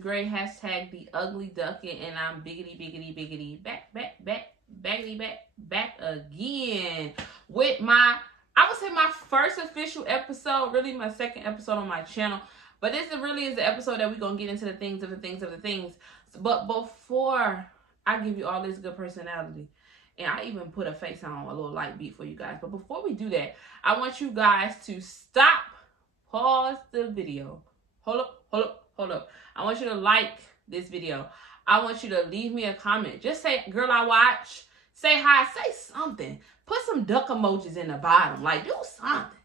Great hashtag the ugly ducking, and I'm biggity back again with my, I would say my first official episode, really my second episode on my channel, but this really is the episode that we're gonna get into the things. But before I give you all this good personality, and I even put a face on a little light beat for you guys, but before we do that, I want you guys to stop, pause the video, hold up. I want you to like this video. I want you to leave me a comment. Just say, girl, I watch. Say hi. Say something. Put some duck emojis in the bottom. Like, do something.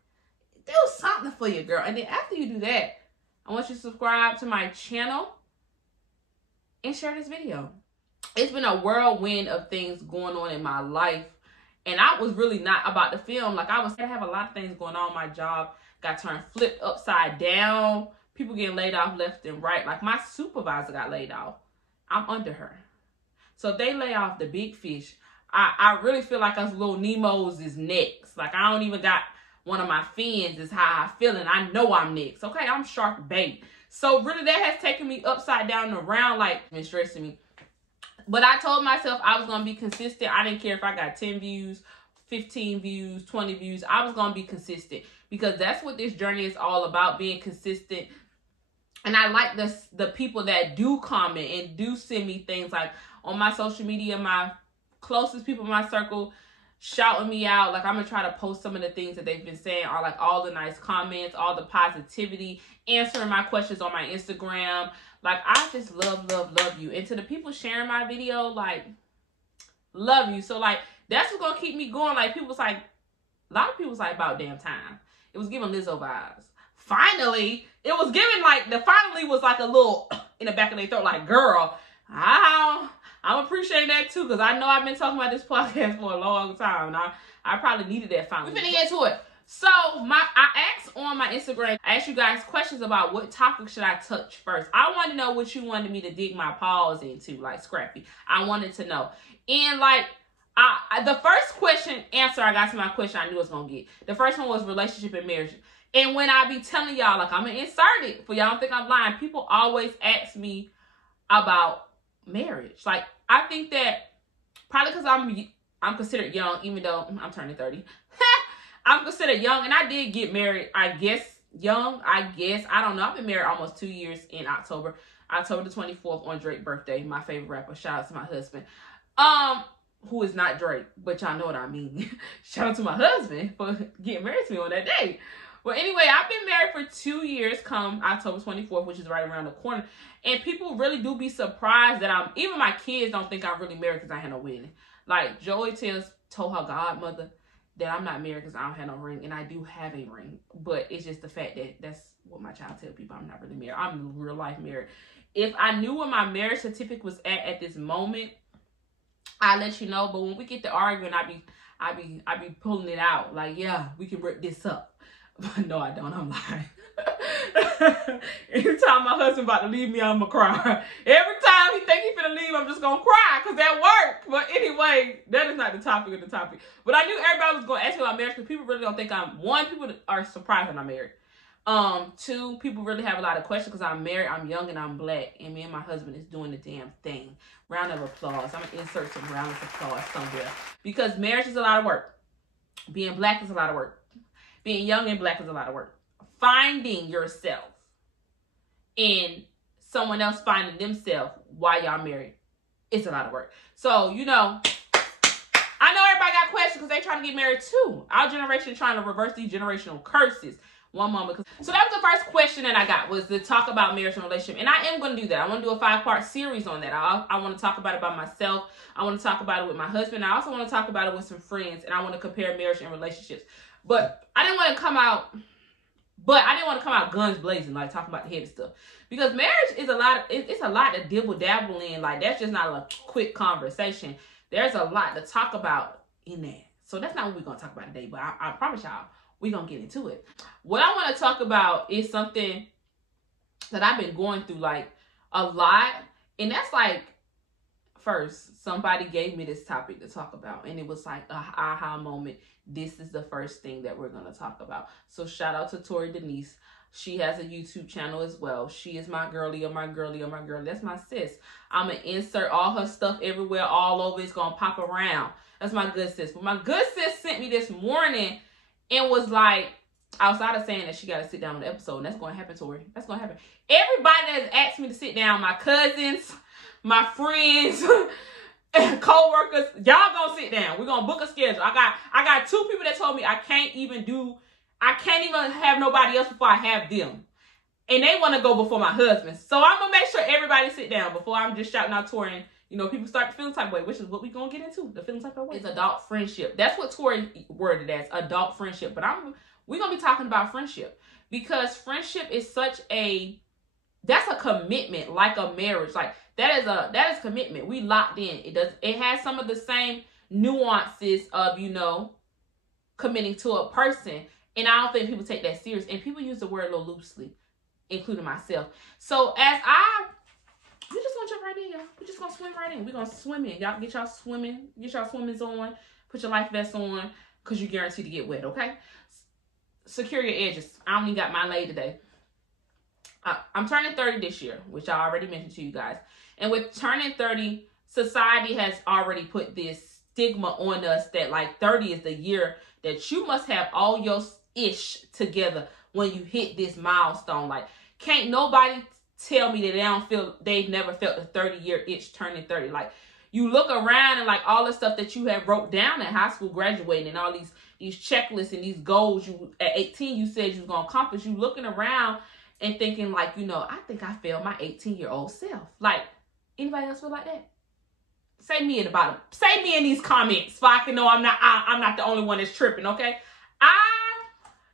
Do something for your girl. And then after you do that, I want you to subscribe to my channel and share this video. It's been a whirlwind of things going on in my life. And I was really not about to film. Like, I have a lot of things going on. My job got turned flipped upside down. People getting laid off left and right. Like, my supervisor got laid off. I'm under her. So if they lay off the big fish, I really feel like us little Nemos is next. Like, I don't even got one of my fins is how I feeling. I know I'm next. Okay, I'm shark bait. So really that has taken me upside down and around, like, been stressing me. But I told myself I was going to be consistent. I didn't care if I got 10 views, 15 views, 20 views. I was going to be consistent because that's what this journey is all about, being consistent. And I like the people that do comment and do send me things, like on my social media, my closest people in my circle shouting me out. Like, I'm going to try to post some of the things that they've been saying, or like all the nice comments, all the positivity, answering my questions on my Instagram. Like, I just love you. And to the people sharing my video, like, love you. So, like, that's what's going to keep me going. Like, people was like, a lot of people was like, about damn time. It was giving Lizzo vibes. Finally, it was giving, like, the finally was like a little in the back of their throat, like, girl, I'm appreciating that too, because I know I've been talking about this podcast for a long time, and I probably needed that finally. We're finna get to it. So, I asked on my Instagram, I asked you guys questions about what topic should I touch first. I wanted to know what you wanted me to dig my paws into, like Scrappy. I wanted to know. And, like, the first answer I got to my question I knew I was going to get. The first one was relationship and marriage. And when I be telling y'all, like, I'm going to insert it for y'all don't think I'm lying, people always ask me about marriage. Like, I think that probably because I'm considered young, even though I'm turning 30. I'm considered young, and I did get married, I guess, young, I don't know. I've been married almost 2 years in October. October the 24th on Drake's birthday, my favorite rapper. Shout out to my husband. Who is not Drake, but y'all know what I mean. Shout out to my husband for getting married to me on that day. Well, anyway, I've been married for 2 years come October 24th, which is right around the corner. And people really do be surprised that even my kids don't think I'm really married because I had no wedding. Like, Joey told her godmother that I'm not married because I don't have no ring. And I do have a ring. But it's just the fact that that's what my child tells people. I'm not really married. I'm real life married. If I knew where my marriage certificate was at this moment, I'll let you know. But when we get to arguing, I be pulling it out. Like, yeah, we can rip this up. But no, I don't. I'm lying. Anytime my husband about to leave me, I'm going to cry. Every time he think he finna leave, I'm just going to cry because that worked. But anyway, that is not the topic of the topic. But I knew everybody was going to ask me about marriage because people really don't think people are surprised when I'm married. Two, people really have a lot of questions because I'm married, I'm young, and I'm black. And me and my husband is doing the damn thing. Round of applause. I'm going to insert some round of applause somewhere. Because marriage is a lot of work. Being black is a lot of work. Being young and black is a lot of work. Finding yourself and someone else finding themselves while y'all married, it's a lot of work. So, you know, I know everybody got questions because they trying to get married too. Our generation is trying to reverse these generational curses. One moment. So that was the first question that I got, was to talk about marriage and relationship. And I am going to do that. I want to do a 5-part series on that. I want to talk about it by myself. I want to talk about it with my husband. I also want to talk about it with some friends. And I want to compare marriage and relationships. But I didn't want to come out But I didn't want to come out guns blazing, like talking about the heavy stuff. Because marriage is a lot, it's a lot to dibble dabble in. Like, that's just not a quick conversation. There's a lot to talk about in that. So that's not what we're going to talk about today. But I promise y'all, we're going to get into it. What I want to talk about is something that I've been going through, like, a lot. And that's like, first, somebody gave me this topic to talk about. And it was like a aha moment. This is the first thing that we're going to talk about. So shout out to Tori Denise. She has a YouTube channel as well. She is my girlie, or my girlie, or my girlie. That's my sis. I'm going to insert all her stuff everywhere, all over. It's going to pop around. That's my good sis. But my good sis sent me this morning and was like, outside of saying that she got to sit down on the episode, and that's going to happen, Tori. That's going to happen. Everybody that has asked me to sit down, my cousins, my friends, co-workers, y'all gonna sit down. We're gonna book a schedule. I got 2 people that told me I can't even have nobody else before I have them. And they want to go before my husband. So I'm gonna make sure everybody sit down before I'm just shouting out Tori, and you know, people start to feel type of way, which is what we're gonna get into. The feeling type of way is adult friendship. That's what Tori worded as, adult friendship. But we're gonna be talking about friendship, because friendship is that's a commitment, like a marriage. Like, that is commitment. We locked in. It has some of the same nuances of, you know, committing to a person. And I don't think people take that serious. And people use the word a little loosely, including myself. So we just gonna jump right in, y'all. We just gonna swim right in. We're gonna swim in. Y'all get y'all swimmings on, put your life vest on, because you're guaranteed to get wet, okay? Secure your edges. I only got mine laid today. I'm turning 30 this year, which I already mentioned to you guys. And with turning 30, society has already put this stigma on us that like 30 is the year that you must have all your ish together when you hit this milestone. Like, can't nobody tell me that they've never felt the 30-year itch turning 30. Like, you look around and like all the stuff that you have wrote down in high school graduating, and all these checklists and these goals you at 18 you said you was gonna accomplish, you looking around and thinking like, you know, I think I failed my 18-year-old self. Like, anybody else feel like that? Say me in the bottom. Say me in these comments so I can know I'm not the only one that's tripping, okay? I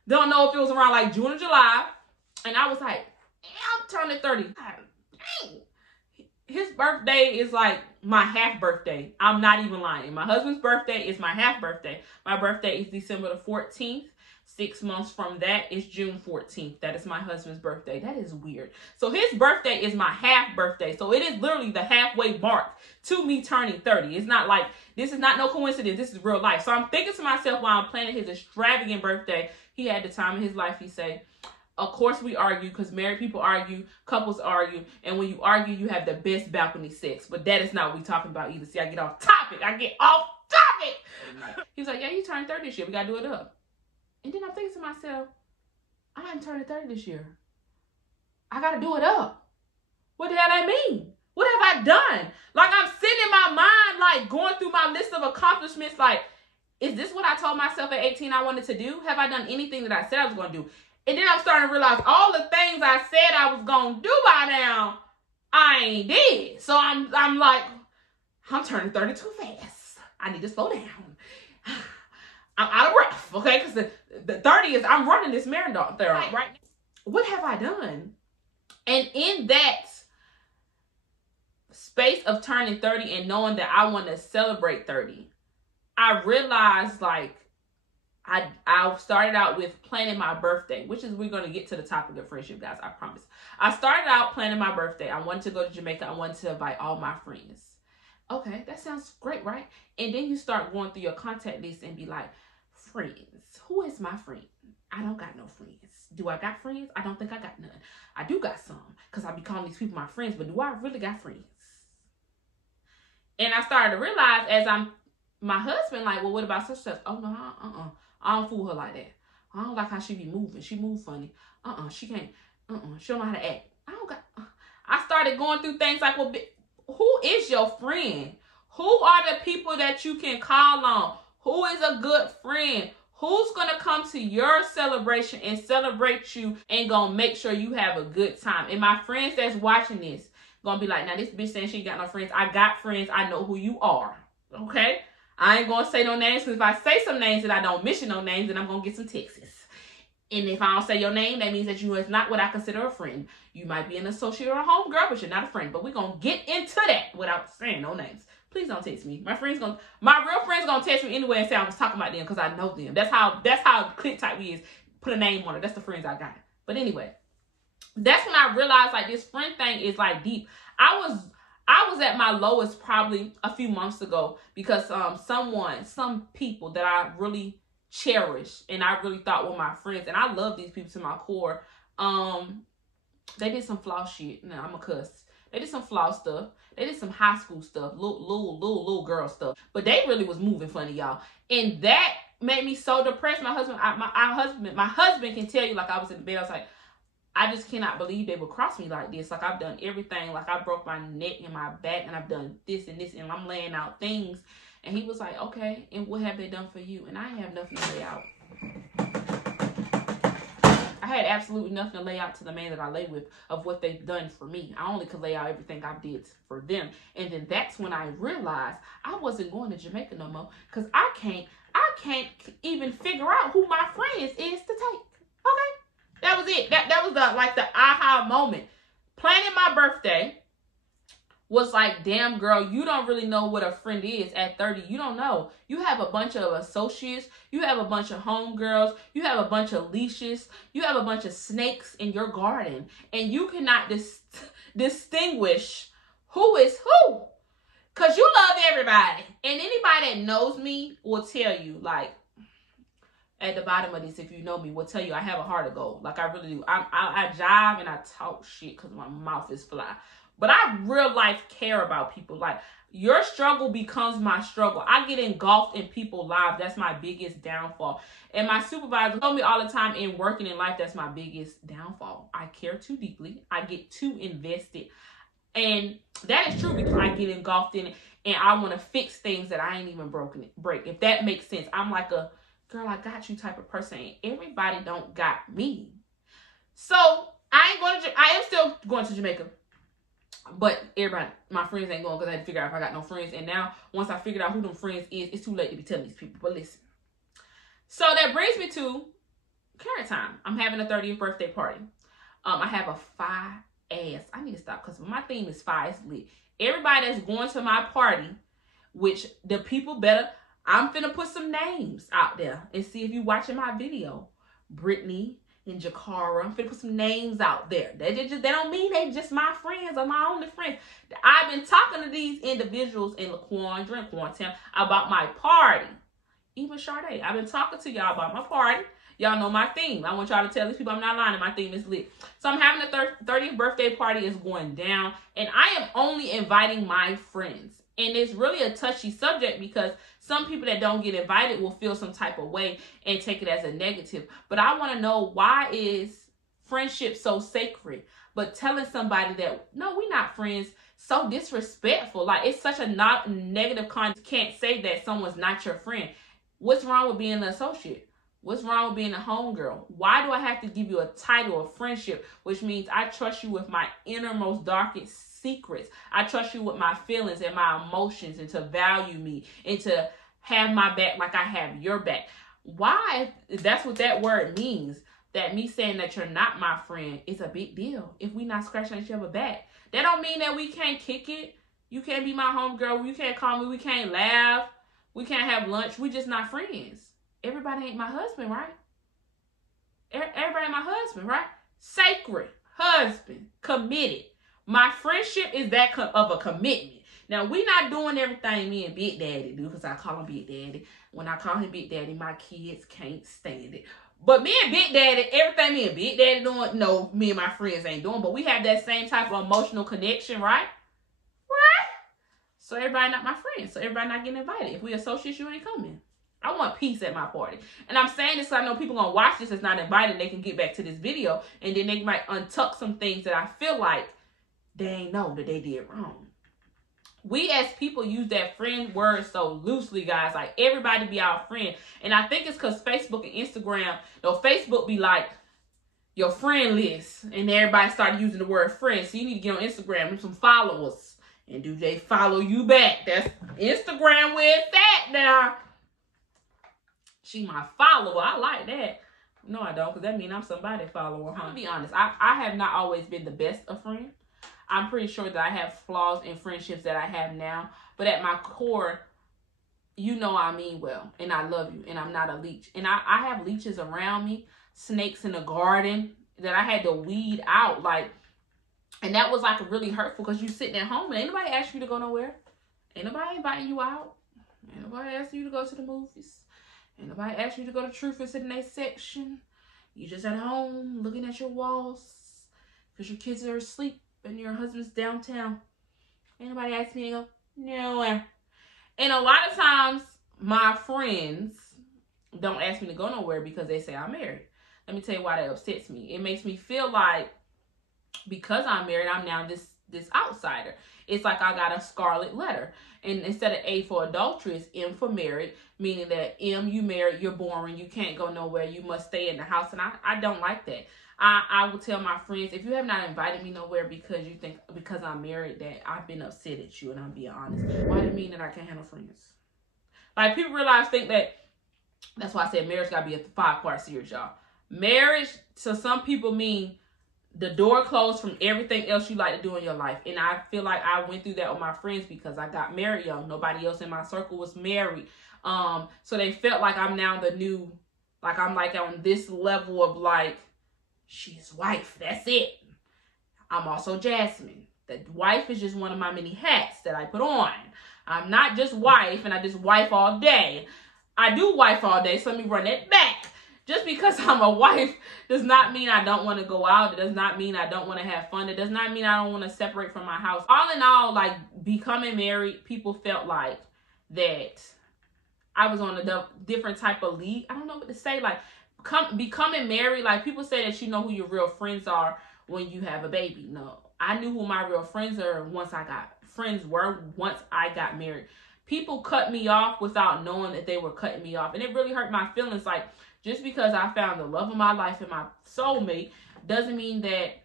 don't know if it was around like June or July, and I was like, I'm turning 30. God, dang. His birthday is like my half birthday. I'm not even lying. My husband's birthday is my half birthday. My birthday is December the 14th. 6 months from that is June 14th. That is my husband's birthday. That is weird. So his birthday is my half birthday. So it is literally the halfway mark to me turning 30. It's not like, this is not no coincidence. This is real life. So I'm thinking to myself while I'm planning his extravagant birthday, he had the time in his life, he said, of course we argue, because married people argue, couples argue, and when you argue, you have the best balcony sex. But that is not what we're talking about either. See, I get off topic. He was like, yeah, you turned 30 this year. We got to do it up. And then I'm thinking to myself, I am turning 30 this year. I got to do it up. What the hell that mean? What have I done? Like, I'm sitting in my mind, like, going through my list of accomplishments. Like, is this what I told myself at 18 I wanted to do? Have I done anything that I said I was going to do? And then I'm starting to realize all the things I said I was going to do by now, I ain't did. So I'm like, I'm turning 30 too fast. I need to slow down. I'm out of breath, okay? Because the 30 is, I'm running this marathon right now. What have I done? And in that space of turning 30 and knowing that I want to celebrate 30, I realized, like, I started out with planning my birthday, which is, we're going to get to the topic of friendship, guys, I promise. I started out planning my birthday. I wanted to go to Jamaica. I wanted to invite all my friends. Okay, that sounds great, right? And then you start going through your contact list and be like, friends. Who is my friend? I don't got no friends. Do I got friends? I don't think I got none. I do got some, because I be calling these people my friends, but do I really got friends? And I started to realize as my husband, like, well, what about such stuff? Oh, no, I don't fool her like that. I don't like how she be moving. She move funny. She can't, she don't know how to act. I started going through things like, well, who is your friend? Who are the people that you can call on? Who is a good friend? Who's going to come to your celebration and celebrate you and going to make sure you have a good time? And my friends that's watching this going to be like, now this bitch saying she ain't got no friends. I got friends. I know who you are. Okay? I ain't going to say no names, because if I say some names that I don't mention no names, then I'm going to get some texts. And if I don't say your name, that means that you is not what I consider a friend. You might be an associate or a homegirl, but you're not a friend. But we're going to get into that without saying no names. Please don't text me. My real friends gonna text me anyway and say I was talking about them because I know them. That's how click type we is. Put a name on it. That's the friends I got. But anyway, that's when I realized like this friend thing is like deep. I was at my lowest probably a few months ago because some people that I really cherished and I really thought were my friends, and I love these people to my core. They did some flaw shit. Nah, I'm a cuss. They did some flaw stuff. They did some high school stuff, little girl stuff. But they really was moving funny, y'all. And that made me so depressed. My husband can tell you, like I was in the bed, I was like, I just cannot believe they would cross me like this. Like I've done everything. Like I broke my neck and my back, and I've done this and this, and I'm laying out things. And he was like, okay, and what have they done for you? And I have nothing to lay out. I had absolutely nothing to lay out to the man that I lay with of what they've done for me. I only could lay out everything I did for them. And then that's when I realized I wasn't going to Jamaica no more because I can't even figure out who my friends is to take. Okay? That was it. That was the aha moment. Planning my birthday was like, damn girl, you don't really know what a friend is at 30. You don't know. You have a bunch of associates. You have a bunch of homegirls. You have a bunch of leashes. You have a bunch of snakes in your garden. And you cannot distinguish who is who. Because you love everybody. And anybody that knows me will tell you, like, at the bottom of this, if you know me, will tell you I have a heart of gold. Like, I really do. I jive and I talk shit because my mouth is fly. But I real life care about people. Like, your struggle becomes my struggle. I get engulfed in people's lives. That's my biggest downfall. And my supervisor told me all the time in working in life, that's my biggest downfall. I care too deeply. I get too invested. And that is true because I get engulfed in it. And I want to fix things that I ain't even break. If that makes sense. I'm like a girl, I got you type of person. And everybody don't got me. So I am still going to Jamaica. But everybody, my friends ain't going because I had to figure out if I got no friends. And now, once I figured out who them friends is, it's too late to be telling these people. But listen. So that brings me to carrot time. I'm having a 30th birthday party. I have a fire ass. I need to stop because my theme is fire. It's lit. Everybody that's going to my party, which the people better, I'm finna put some names out there and see if you watching my video. Brittany and Jakara. I'm finna put some names out there. They don't mean they just my friends or my only friends. I've been talking to these individuals in LaQuandra and Quantown about my party. Even Sade. I've been talking to y'all about my party. Y'all know my theme. I want y'all to tell these people I'm not lying. My theme is lit. So I'm having a 30th birthday party is going down. And I am only inviting my friends. And it's really a touchy subject because some people that don't get invited will feel some type of way and take it as a negative. But I want to know, why is friendship so sacred? But telling somebody that, no, we're not friends, so disrespectful. Like, it's such a not negative context. Can't say that someone's not your friend. What's wrong with being an associate? What's wrong with being a homegirl? Why do I have to give you a title of friendship? Which means I trust you with my innermost, darkest secrets. I trust you with my feelings and my emotions, and to value me and to have my back like I have your back. Why? If that's what that word means, that me saying that you're not my friend is a big deal. If we not scratching each other back, that don't mean that we can't kick it. You can't be my homegirl. You can't call me. We can't laugh. We can't have lunch. We just not friends. Everybody ain't my husband, right? Everybody ain't my husband, right? Sacred, husband, committed. My friendship is that of a commitment. Now, we not doing everything me and Big Daddy do, because I call him Big Daddy. When I call him Big Daddy, my kids can't stand it. But me and Big Daddy, everything me and Big Daddy doing, no, me and my friends ain't doing. But we have that same type of emotional connection, right? Right? So everybody not my friend. So everybody not getting invited. If we associates, you ain't coming. I want peace at my party. And I'm saying this so I know people gonna watch this that's not invited. They can get back to this video. And then they might untuck some things that I feel like they ain't know that they did wrong. We as people use that friend word so loosely, guys. Like, everybody be our friend. And I think it's because Facebook and Instagram, Facebook be like your friend list. And everybody started using the word friend. So you need to get on Instagram and some followers. And do they follow you back? That's Instagram where it's at now. She my follower. I like that. No, I don't, because that means I'm somebody follower. Huh? I'm gonna be honest. I have not always been the best of friend. I'm pretty sure that I have flaws in friendships that I have now. But at my core, you know I mean well. And I love you. And I'm not a leech. And I have leeches around me. Snakes in the garden that I had to weed out. Like, and that was like really hurtful because you sitting at home and ain't nobody asked you to go nowhere. Ain't nobody inviting you out. Ain't nobody asking you to go to the movies. Ain't nobody asked you to go to Truth and sit in that section. You just at home looking at your walls because your kids are asleep and your husband's downtown. Ain't nobody asked me to go nowhere. And a lot of times my friends don't ask me to go nowhere because they say I'm married. Let me tell you why that upsets me. It makes me feel like because I'm married, I'm now this outsider. It's like I got a scarlet letter. And instead of A for adultery, it's M for married, meaning that M, you married, you're boring, you can't go nowhere, you must stay in the house. And I don't like that. I will tell my friends, if you have not invited me nowhere because you think, because I'm married, that I've been upset at you, and I'm being honest. Why do you mean that I can't handle friends? Like, people think that, that's why I said marriage got to be a 5-part series, y'all. Marriage, to some people, mean the door closed from everything else you like to do in your life. And I feel like I went through that with my friends because I got married young. Nobody else in my circle was married. So they felt like I'm now the new, like I'm like on this level of like, she's wife. That's it. I'm also Jasmine. The wife is just one of my many hats that I put on. I'm not just wife and I just wife all day. I do wife all day, so let me run that back. Just because I'm a wife does not mean I don't want to go out. It does not mean I don't want to have fun. It does not mean I don't want to separate from my house. All in all, like, becoming married, people felt like that I was on a different type of league. I don't know what to say. Like, becoming married, like, people say that you know who your real friends are when you have a baby. No, I knew who my real friends were once I got married. People cut me off without knowing that they were cutting me off. And it really hurt my feelings. Like, just because I found the love of my life and my soulmate doesn't mean that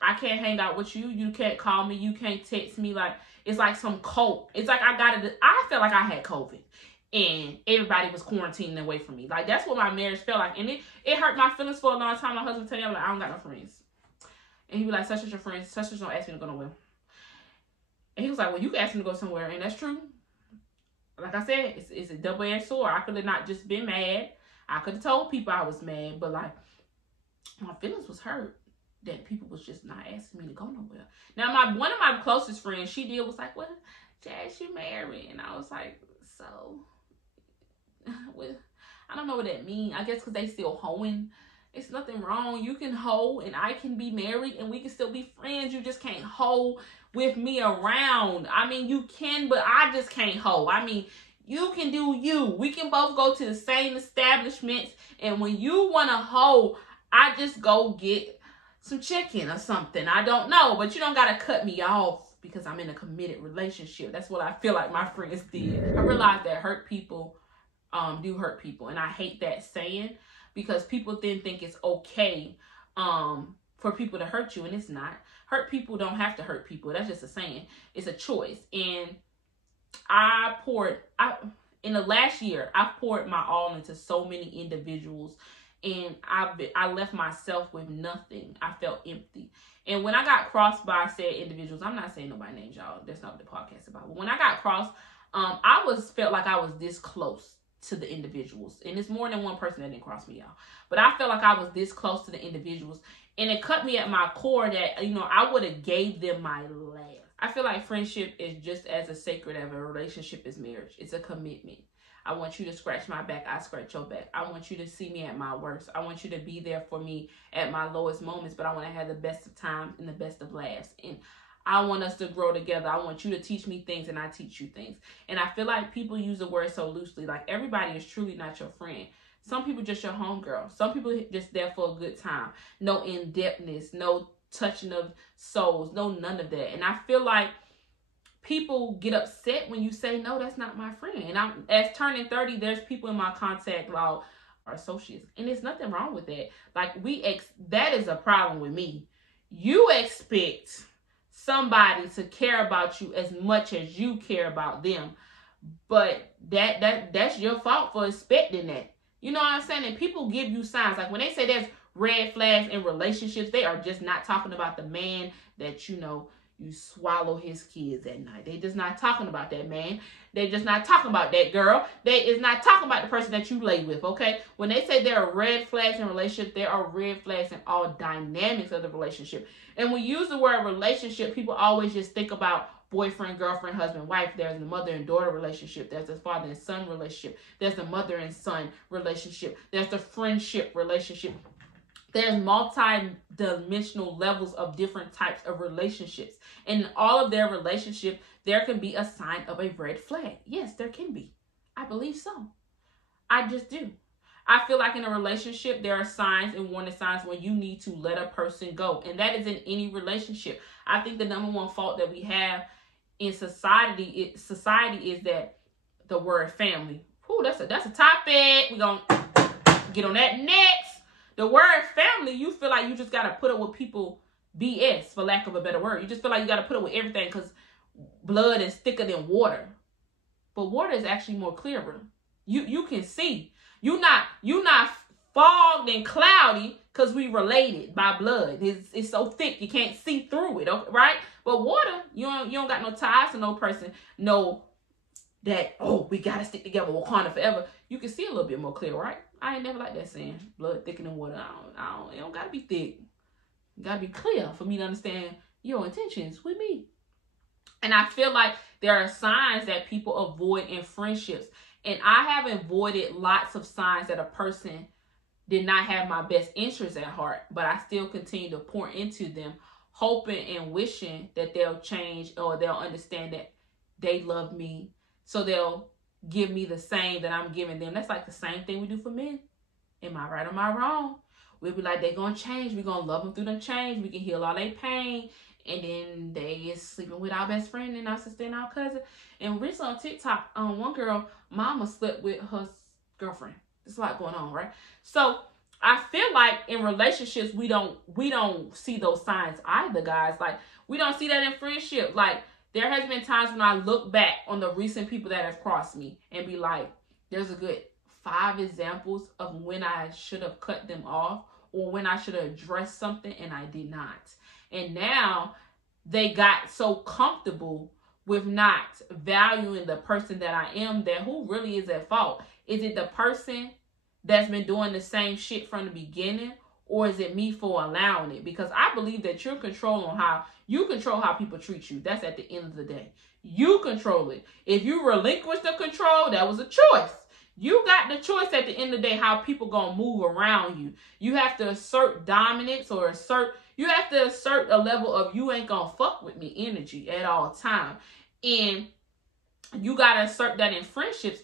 I can't hang out with you. You can't call me. You can't text me. Like, it's like some cult. It's like I felt like I had COVID and everybody was quarantining away from me. Like, that's what my marriage felt like. And it hurt my feelings for a long time. My husband tell me, I'm like, I don't got no friends. And he be like, such as your friends. Such as don't ask me to go nowhere. And he was like, well, you can ask me to go somewhere. And that's true. Like I said, it's a double-edged sword. I could have not just been mad. I could have told people I was mad, but like my feelings was hurt that people was just not asking me to go nowhere. Now, one of my closest friends, she was like, well, Jazz, you married. And I was like, so, well, I don't know what that means. I guess because they still hoeing. It's nothing wrong. You can hoe and I can be married and we can still be friends. You just can't hoe with me around. I mean, you can, but I just can't hoe. I mean, you can do you. We can both go to the same establishments. And when you want to hoe, I just go get some chicken or something. I don't know. But you don't got to cut me off because I'm in a committed relationship. That's what I feel like my friends did. I realized that hurt people do hurt people. And I hate that saying because people then think it's okay for people to hurt you. And it's not. Hurt people don't have to hurt people. That's just a saying. It's a choice. And in the last year, I've poured my all into so many individuals and I left myself with nothing. I felt empty. And when I got crossed by said individuals, I'm not saying nobody's names, y'all. That's not what the podcast is about. But when I got crossed, I felt like I was this close to the individuals. And it's more than one person that didn't cross me, y'all. But I felt like I was this close to the individuals. And it cut me at my core that, you know, I would have gave them my last. I feel like friendship is just as sacred as a relationship is marriage. It's a commitment. I want you to scratch my back. I scratch your back. I want you to see me at my worst. I want you to be there for me at my lowest moments, but I want to have the best of times and the best of laughs. And I want us to grow together. I want you to teach me things and I teach you things. And I feel like people use the word so loosely. Like, everybody is truly not your friend. Some people just your homegirl. Some people just there for a good time. No in-depthness, no touching of souls, no none of that. And I feel like people get upset when you say, no, that's not my friend. And as turning 30, there's people in my contact log are associates. And there's nothing wrong with that. Like, that is a problem with me. You expect somebody to care about you as much as you care about them. But that's your fault for expecting that. You know what I'm saying? And people give you signs. Like when they say there's red flags in relationships, they are just not talking about the man that, you know, you swallow his kids at night. They just not talking about that man. They just not talking about that girl. They is not talking about the person that you lay with, okay? When they say there are red flags in relationships, there are red flags in all dynamics of the relationship. And when we use the word relationship, people always just think about boyfriend, girlfriend, husband, wife. There's the mother and daughter relationship. There's the father and son relationship. There's the mother and son relationship. There's the friendship relationship. There's multi-dimensional levels of different types of relationships. And in all of their relationships, there can be a sign of a red flag. Yes, there can be. I believe so. I just do. I feel like in a relationship, there are signs and warning signs when you need to let a person go. And that is in any relationship. I think the number one fault that we have in society is that the word family. Ooh, that's a topic. We're going to get on that next. The word family, you feel like you just got to put up with people BS, for lack of a better word. You just feel like you got to put up with everything because blood is thicker than water. But water is actually more clearer. You can see. You not fogged and cloudy because we related by blood. It's so thick you can't see through it, right? But water, you don't got no ties to no person. No, that, oh, we got to stick together, Wakanda forever. You can see a little bit more clear, right? I ain't never like that saying, blood thicker than water. It don't got to be thick. It got to be clear for me to understand your intentions with me. And I feel like there are signs that people avoid in friendships. And I have avoided lots of signs that a person did not have my best interests at heart, but I still continue to pour into them, hoping and wishing that they'll change or they'll understand that they love me. So they'll give me the same that I'm giving them. That's like the same thing we do for men. Am I right or am I wrong? We'll be like, they're going to change. We're going to love them through them change. We can heal all their pain. And then they is sleeping with our best friend and our sister and our cousin. And recently on TikTok, one girl, mama slept with her girlfriend. There's a lot going on, right? So I feel like in relationships, we don't see those signs either, guys. Like, we don't see that in friendship. Like, there has been times when I look back on the recent people that have crossed me and be like, there's a good 5 examples of when I should have cut them off or when I should have addressed something and I did not. And now they got so comfortable with not valuing the person that I am, that who really is at fault? Is it the person that's been doing the same shit from the beginning, or is it me for allowing it? Because I believe that you control how people treat you. That's at the end of the day. You control it. If you relinquish the control, that was a choice. You got the choice at the end of the day how people gonna move around you. You have to assert dominance or you have to assert a level of you ain't gonna fuck with me energy at all time. And you gotta assert that in friendships,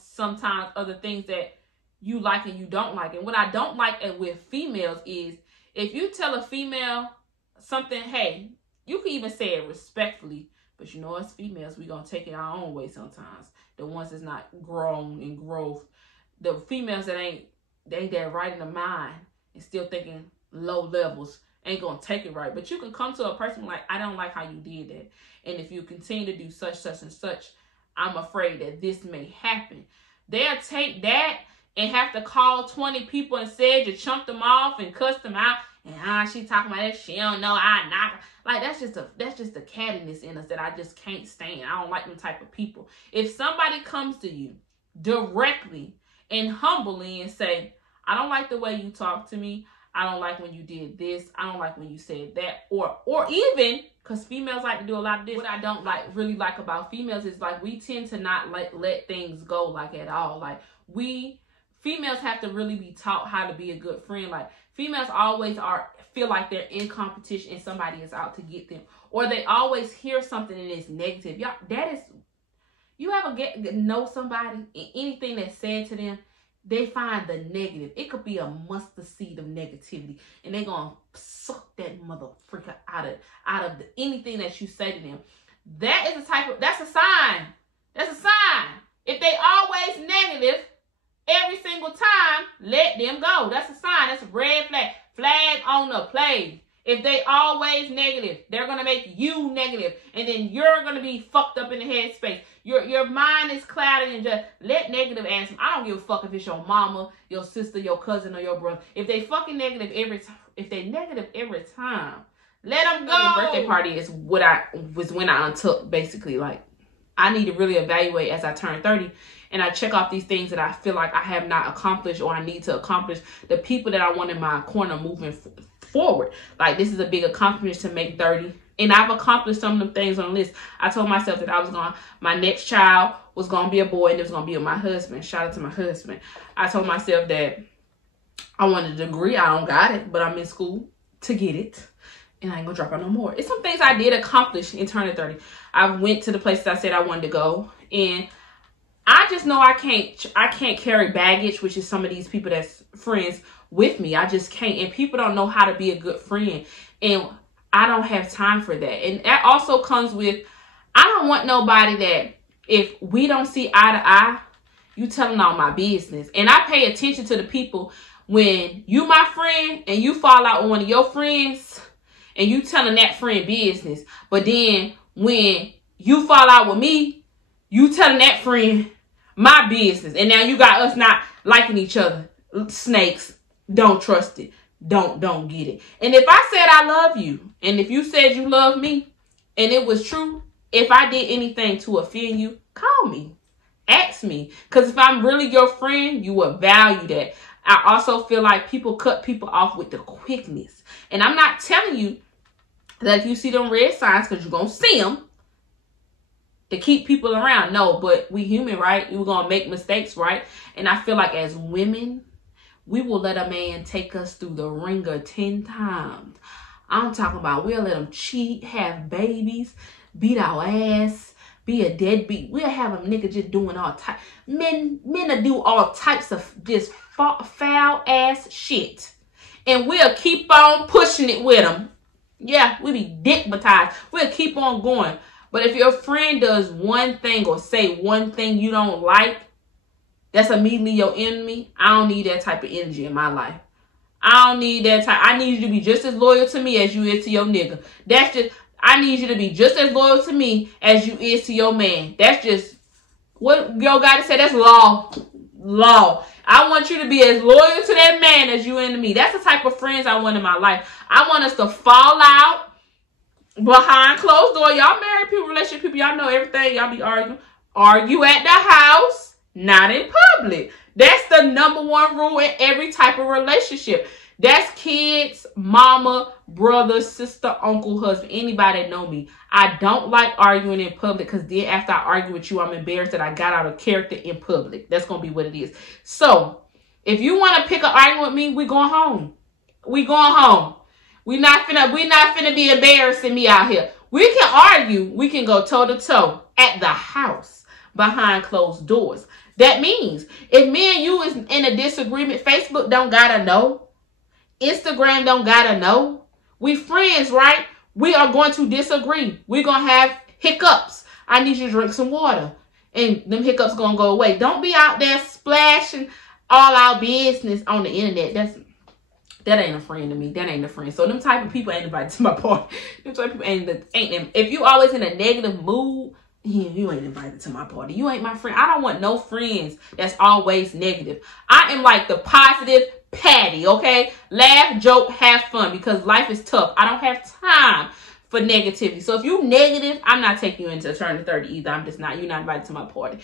sometimes other things that you like and you don't like. And what I don't like with females is if you tell a female something, hey, you can even say it respectfully, but you know, as females, we gonna take it our own way sometimes. The ones that's not grown in growth, the females that ain't that right in the mind and still thinking low levels ain't gonna take it right. But you can come to a person like, I don't like how you did that. And if you continue to do such, and such, I'm afraid that this may happen. They'll take that and have to call 20 people and say you chunked them off and cussed them out. And she talking about that, she don't know I knock her. Like, that's just the cattiness in us that I just can't stand. I don't like them type of people. If somebody comes to you directly and humbly and say, I don't like the way you talk to me. I don't like when you did this. I don't like when you said that. Or even, because females like to do a lot of this. What I don't really like about females is like we tend to not let things go like at all. Like females have to really be taught how to be a good friend. Like females always feel like they're in competition and somebody is out to get them. Or they always hear something and it's negative. Y'all, you ever know somebody and anything that's said to them, they find the negative. It could be a mustard seed of negativity, and they're gonna suck that mother freaker out of anything that you say to them. That's a sign. That's a sign. If they always negative every single time, let them go. That's a sign. That's a red flag. Flag on the play. If they always negative, they're going to make you negative. And then you're going to be fucked up in the headspace. Your mind is clouded and just let negative answer. I don't give a fuck if it's your mama, your sister, your cousin, or your brother. If they fucking negative every time, let them go. Your birthday party is when I untook, basically. Like, I need to really evaluate as I turn 30. And I check off these things that I feel like I have not accomplished or I need to accomplish. The people that I want in my corner moving forward. Like, this is a big accomplishment to make 30. And I've accomplished some of the things on the list. I told myself that my next child was going to be a boy and it was going to be with my husband. Shout out to my husband. I told myself that I wanted a degree. I don't got it, but I'm in school to get it. And I ain't going to drop out no more. It's some things I did accomplish in turning 30. I went to the places I said I wanted to go. And I just know I can't carry baggage, which is some of these people that's friends with me. I just can't. And people don't know how to be a good friend. And I don't have time for that. And that also comes with, I don't want nobody that if we don't see eye to eye, you telling all my business. And I pay attention to the people when you my friend and you fall out with one of your friends and you telling that friend business. But then when you fall out with me, you telling that friend my business. And now you got us not liking each other. Snakes. Don't trust it. Don't get it. And if I said I love you, and if you said you love me, and it was true, if I did anything to offend you, call me. Ask me. Because if I'm really your friend, you will value that. I also feel like people cut people off with the quickness. And I'm not telling you that if you see them red signs, because you're going to see them, to keep people around. No, but we human, right? We're going to make mistakes, right? And I feel like as women, we will let a man take us through the ringer 10 times. I'm talking about we'll let him cheat, have babies, beat our ass, be a deadbeat. We'll have a nigga just doing all types. Men will do all types of just foul ass shit. And we'll keep on pushing it with them. Yeah, we be dickmatized. We'll keep on going. But if your friend does one thing or say one thing you don't like, that's immediately your enemy. I don't need that type of energy in my life. I don't need that type. I need you to be just as loyal to me as you is to your nigga. That's just, I need you to be just as loyal to me as you is to your man. That's just what your guy said. That's law. Law. I want you to be as loyal to that man as you and to me. That's the type of friends I want in my life. I want us to fall out behind closed door. Y'all married people, relationship people, y'all know everything. Y'all be arguing. Argue at the house. Not in public. That's the number one rule in every type of relationship. That's kids, mama, brother, sister, uncle, husband, anybody that know me. I don't like arguing in public because then after I argue with you, I'm embarrassed that I got out of character in public. That's going to be what it is. So, if you want to pick an argument with me, we going home. We going home. We not finna be embarrassing me out here. We can argue. We can go toe to toe at the house behind closed doors. That means if me and you is in a disagreement, Facebook don't gotta know. Instagram don't gotta know. We friends, right? We are going to disagree. We're going to have hiccups. I need you to drink some water. And them hiccups going to go away. Don't be out there splashing all our business on the internet. That ain't a friend to me. That ain't a friend. So them type of people ain't invited to my party. Them type of people ain't them. If you always in a negative mood, you ain't invited to my party. You ain't my friend. I don't want no friends that's always negative. I am like the positive Patty, okay? Laugh, joke, have fun because life is tough. I don't have time for negativity. So if you negative, I'm not taking you into turning 30 either. I'm just not. You're not invited to my party.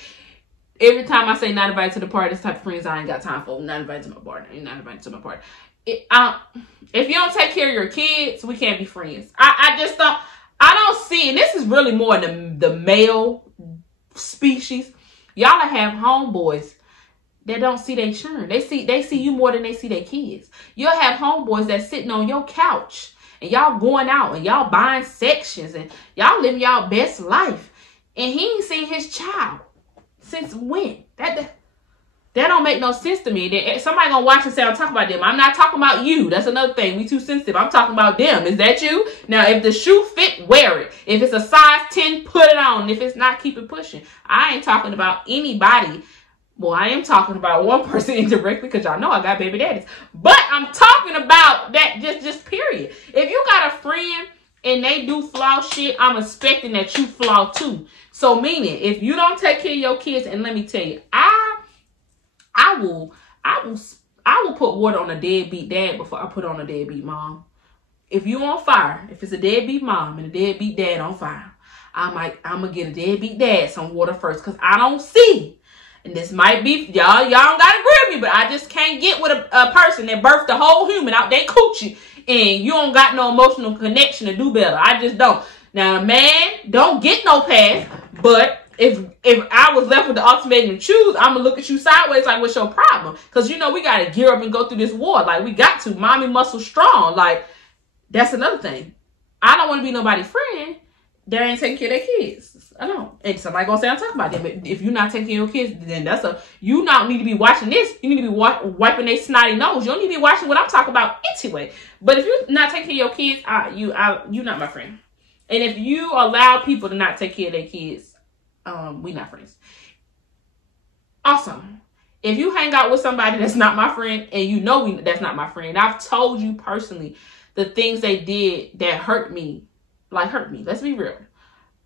Every time I say not invited to the party, this type of friends I ain't got time for. Not invited to my party. You're not invited to my party. If you don't take care of your kids, we can't be friends. I just don't. I don't see, and this is really more the male species. Y'all have homeboys that don't see their children. They see you more than they see their kids. You'll have homeboys that's sitting on your couch and y'all going out and y'all buying sections and y'all living y'all best life. And he ain't seen his child since when? That don't make no sense to me. Somebody gonna watch and say I'm talking about them. I'm not talking about you. That's another thing. We too sensitive. I'm talking about them. Is that you? Now, if the shoe fit, wear it. If it's a size 10, put it on. If it's not, keep it pushing. I ain't talking about anybody Well, I am talking about one person indirectly because y'all know I got baby daddies. But I'm talking about that just period. If you got a friend and they do flaw shit, I'm expecting that you flaw too. So meaning, if you don't take care of your kids, and let me tell you, I will put water on a deadbeat dad before I put on a deadbeat mom. If you on fire, if it's a deadbeat mom and a deadbeat dad on fire, I'm gonna get a deadbeat dad some water first, because I don't see. And this might be, y'all don't gotta agree with me, but I just can't get with a person that birthed a whole human out their coochie and you don't got no emotional connection to do better. I just don't. Now, a man don't get no pass, but if I was left with the ultimatum to choose, I'm gonna look at you sideways like, what's your problem? Because, you know, we gotta gear up and go through this war. Like, we got to. Mommy muscle strong. Like, that's another thing. I don't want to be nobody's friend that ain't taking care of their kids. I don't. And somebody gonna say I'm talking about them. But if you're not taking care of your kids, then you not need to be watching this. You need to be wiping their snotty nose. You don't need to be watching what I'm talking about anyway. But if you're not taking care of your kids, you're not my friend. And if you allow people to not take care of their kids, we not friends. Also, if you hang out with somebody that's not my friend, and you know that's not my friend, I've told you personally the things they did that hurt me. Like, hurt me. Let's be real.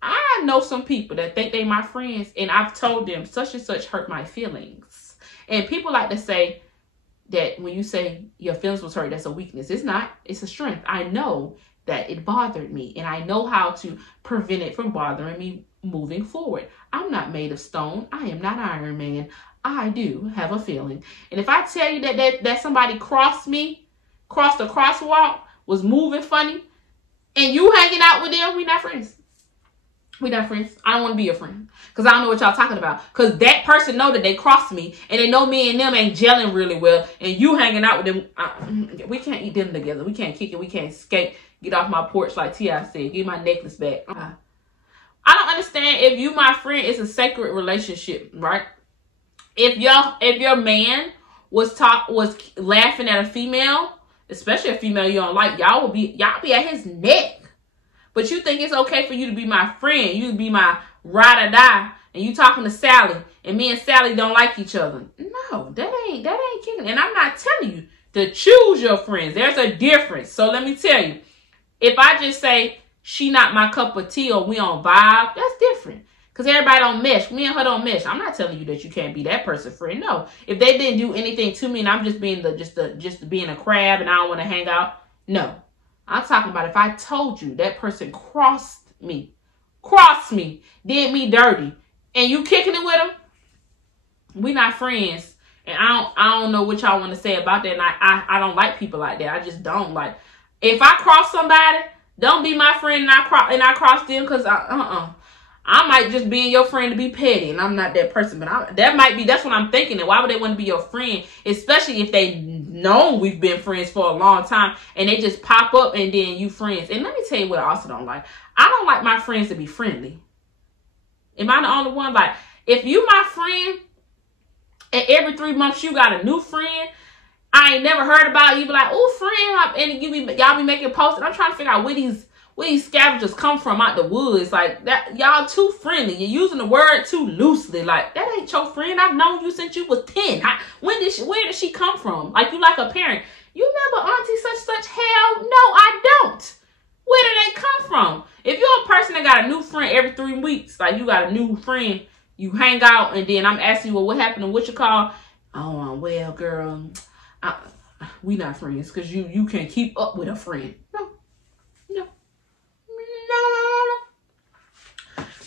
I know some people that think they my friends, and I've told them such and such hurt my feelings. And people like to say that when you say your feelings was hurt, that's a weakness. It's not. It's a strength. I know that it bothered me, and I know how to prevent it from bothering me moving forward. I'm not made of stone. I am not Iron Man. I do have a feeling. And if I tell you that somebody crossed the crosswalk, was moving funny, and you hanging out with them, we not friends. We not friends. I don't want to be your friend. Because I don't know what y'all talking about. Because that person know that they crossed me. And they know me and them ain't gelling really well. And you hanging out with them. We can't eat dinner together. We can't kick it. We can't skate. Get off my porch like T.I. said. Give my necklace back. I don't understand. If you my friend, it's a sacred relationship, right? If your man was laughing at a female, especially a female you don't like, y'all be at his neck. But you think it's okay for you to be my friend, you to be my ride or die, and you talking to Sally, and me and Sally don't like each other. No, that ain't kicking. And I'm not telling you to choose your friends. There's a difference. So let me tell you, if I just say she not my cup of tea or we don't vibe, that's different. Because everybody don't mesh. Me and her don't mesh. I'm not telling you that you can't be that person's friend. No. If they didn't do anything to me and I'm just being just being a crab and I don't want to hang out, no. I'm talking about if I told you that person crossed me, did me dirty, and you kicking it with them, we not friends. And I don't know what y'all want to say about that. And I don't like people like that. I just don't like. If I cross somebody, don't be my friend and I cross them, because I might just be your friend to be petty, and I'm not that person. But that's what I'm thinking. And why would they want to be your friend, especially if they know we've been friends for a long time, and they just pop up and then you friends. And let me tell you what I also don't like. I don't like my friends to be friendly. Am I the only one? Like, if you my friend, and every 3 months you got a new friend, I ain't never heard about you, be like, oh, friend, and y'all be making posts, and I'm trying to figure out where these scavengers come from out the woods. Like, that, y'all too friendly. You're using the word too loosely. Like, that ain't your friend. I've known you since you was 10. Where did she come from? Like, you like a parent. You remember Auntie such? Hell no, I don't. Where did they come from? If you're a person that got a new friend every 3 weeks, like you got a new friend, you hang out, and then I'm asking you, well, what happened and what you call? Oh, well, girl, we not friends because you can't keep up with a friend. No.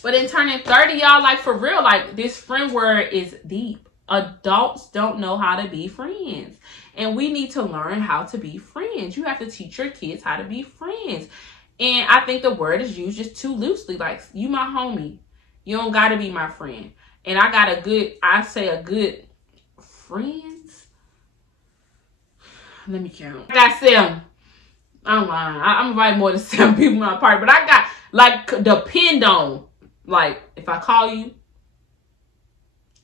But in turning 30, y'all, like, for real, like, this friend word is deep. Adults don't know how to be friends. And we need to learn how to be friends. You have to teach your kids how to be friends. And I think the word is used just too loosely. Like, you my homie. You don't got to be my friend. And I got a good friends. Let me count. I got 7. I'm lying. I'm inviting more than 7 people in my party. But I got, like, depend on. Like, if I call you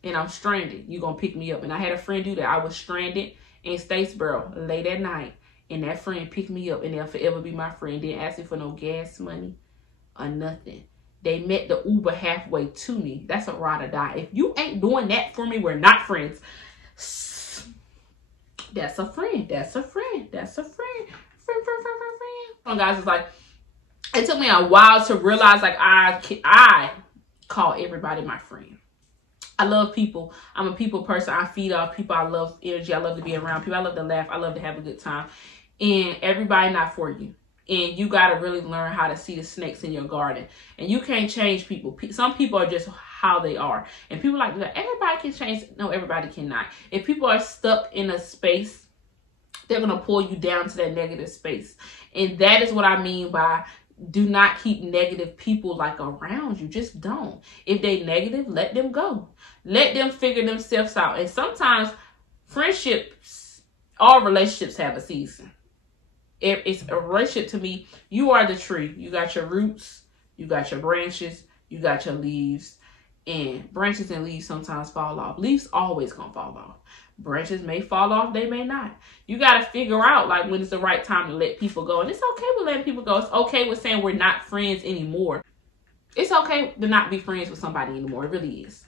and I'm stranded, you gonna pick me up. And I had a friend do that. I was stranded in Statesboro late at night, and that friend picked me up, and they'll forever be my friend. Didn't ask me for no gas money or nothing. They met the Uber halfway to me. That's a ride or die. If you ain't doing that for me, we're not friends. That's a friend. That's a friend. That's a friend. Friend. Some guys is like, it took me a while to realize like I call everybody my friend. I love people. I'm a people person. I feed off people. I love energy. I love to be around people. I love to laugh. I love to have a good time. And everybody not for you. And you got to really learn how to see the snakes in your garden. And you can't change people. Some people are just how they are. And people like, everybody can change. No, everybody cannot. If people are stuck in a space, they're going to pull you down to that negative space. And that is what I mean by do not keep negative people like around you. Just don't. If they negative, let them go. Let them figure themselves out. And sometimes friendships, all relationships have a season. If it's a relationship to me, you are the tree. You got your roots, you got your branches, you got your leaves. And branches and leaves sometimes fall off. Leaves always gonna fall off. Branches may fall off, they may not. You got to figure out like when it's the right time to let people go. And it's okay with letting people go. It's okay with saying we're not friends anymore. It's okay to not be friends with somebody anymore. It really is.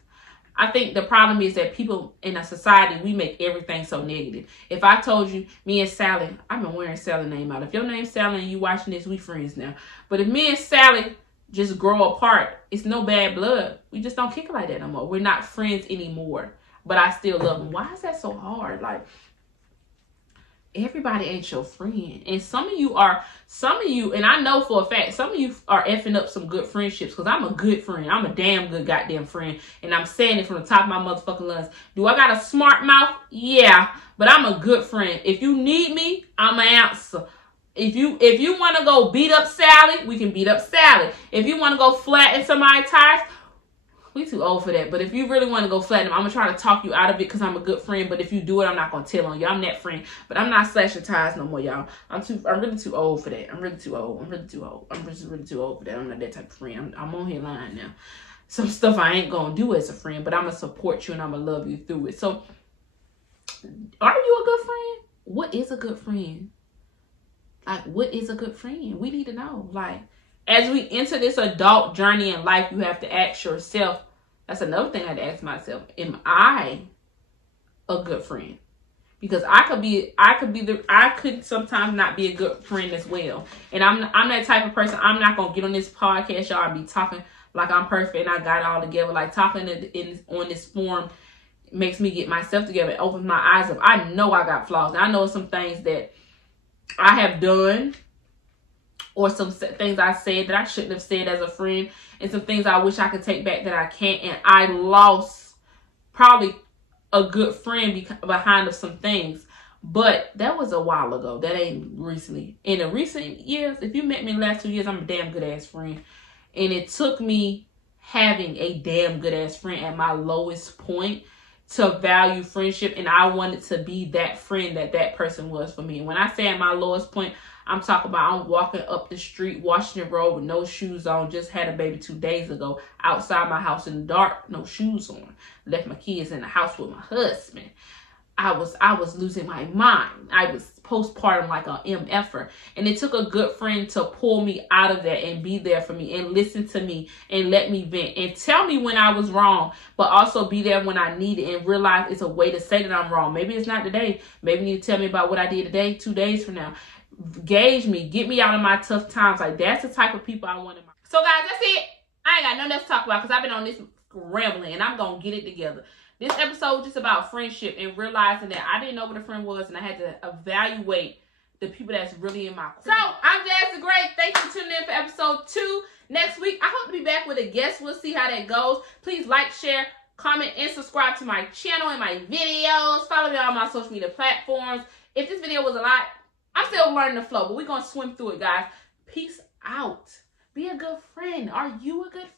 I think the problem is that people in a society, we make everything so negative. If I told you, me and Sally, I've been wearing Sally's name out. If your name's Sally and you watching this, we friends now. But if me and Sally just grow apart, it's no bad blood. We just don't kick it like that no more. We're not friends anymore. But I still love them. Why is that so hard? Like, everybody ain't your friend. And some of you, and I know for a fact, some of you are effing up some good friendships. Because I'm a good friend. I'm a damn good goddamn friend. And I'm saying it from the top of my motherfucking lungs. Do I got a smart mouth? Yeah. But I'm a good friend. If you need me, I'm an answer. If you want to go beat up Sally, we can beat up Sally. If you want to go flatten somebody's tires, we too old for that. But if you really want to go flatten them, I'm going to try to talk you out of it because I'm a good friend. But if you do it, I'm not going to tell on you. I'm that friend. But I'm not slashing ties no more, y'all. I'm really too old for that. I'm really too old. I'm really too old for that. I'm not that type of friend. I'm on here lying now. Some stuff I ain't going to do as a friend, but I'm going to support you and I'm going to love you through it. So, are you a good friend? What is a good friend? Like, what is a good friend? We need to know. Like, as we enter this adult journey in life, you have to ask yourself, that's another thing I had to ask myself, am I a good friend? Because I could sometimes not be a good friend as well. And I'm that type of person. I'm not going to get on this podcast, y'all, and be talking like I'm perfect and I got it all together. Like, talking on this forum makes me get myself together. It opens my eyes up. I know I got flaws. I know some things that I have done, or some things I said that I shouldn't have said as a friend, and some things I wish I could take back that I can't. And I lost probably a good friend behind of some things. But that was a while ago. That ain't recently. In the recent years, if you met me in the last 2 years, I'm a damn good ass friend. And it took me having a damn good ass friend at my lowest point to value friendship. And I wanted to be that friend that person was for me. And when I say at my lowest point, I'm talking about I'm walking up the street, Washington Road with no shoes on. Just had a baby 2 days ago. Outside my house in the dark, no shoes on. Left my kids in the house with my husband. I was losing my mind. I was postpartum like a MFer. And it took a good friend to pull me out of that and be there for me and listen to me and let me vent and tell me when I was wrong, but also be there when I need it and realize it's a way to say that I'm wrong. Maybe it's not today. Maybe you need to tell me about what I did today, 2 days from now. Gauge me. Get me out of my tough times. Like, that's the type of people I want in my... So, guys, that's it. I ain't got nothing else to talk about because I've been on this rambling and I'm going to get it together. This episode was just about friendship and realizing that I didn't know what a friend was and I had to evaluate the people that's really in my corner. So, I'm Jazz the Great. Thank you for tuning in for episode 2. Next week, I hope to be back with a guest. We'll see how that goes. Please like, share, comment, and subscribe to my channel and my videos. Follow me on my social media platforms. If this video was a lot, I'm still learning the flow, but we're going to swim through it, guys. Peace out. Be a good friend. Are you a good friend?